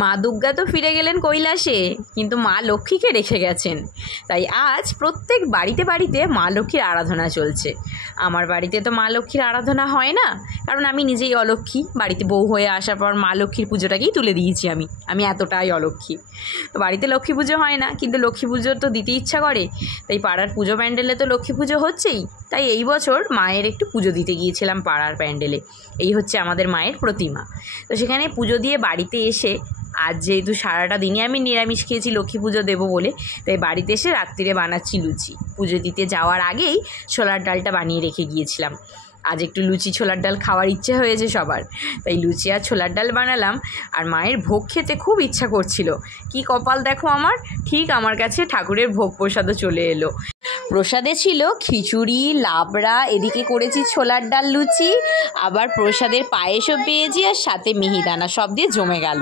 মা দুর্গা তো ফিরে গেলেন কৈলাসে, কিন্তু মা লক্ষ্মীকে রেখে গেছেন। তাই আজ প্রত্যেক বাড়িতে বাড়িতে মা লক্ষ্মীর আরাধনা চলছে। আমার বাড়িতে তো মা লক্ষ্মীর আরাধনা হয় না, কারণ আমি নিজেই অলক্ষ্মী। বাড়িতে বউ হয়ে আসার পর মা লক্ষ্মীর পুজোটাকেই তুলে দিয়েছি আমি এতটাই অলক্ষ্মী। তো বাড়িতে লক্ষ্মী পুজো হয় না, কিন্তু লক্ষ্মী পুজো তো দিতে ইচ্ছা করে। তাই পাড়ার পুজো প্যান্ডেলে তো লক্ষ্মী পুজো হচ্ছেই। তাই এই বছর মায়ের একটু পুজো দিতে গিয়েছিলাম পাড়ার প্যান্ডেলে। এই হচ্ছে আমাদের মায়ের প্রতিমা। তো সেখানে পুজো দিয়ে বাড়িতে এসে, আজ যেহেতু সারাটা দিনই আমি নিরামিষ খেয়েছি লক্ষ্মী পুজো দেবো বলে, তাই বাড়িতে এসে রাত্রিরে বানাচ্ছি লুচি। পুজো দিতে যাওয়ার আগেই ছোলার ডালটা বানিয়ে রেখে গিয়েছিলাম। আজ একটু লুচি ছোলার ডাল খাওয়ার ইচ্ছে হয়েছে সবার, তাই লুচি আর ছোলার ডাল বানালাম। আর মায়ের ভোগ খেতে খুব ইচ্ছা করছিল। কি কপাল দেখো আমার, ঠিক আমার কাছে ঠাকুরের ভোগ প্রসাদও চলে এলো। প্রসাদে ছিল খিচুড়ি, লাবড়া, এদিকে করেছি ছোলার ডাল লুচি, আবার প্রসাদের পায়েসও পেয়েছি, আর সাথে মিহিদানা, সব দিয়ে জমে গেল।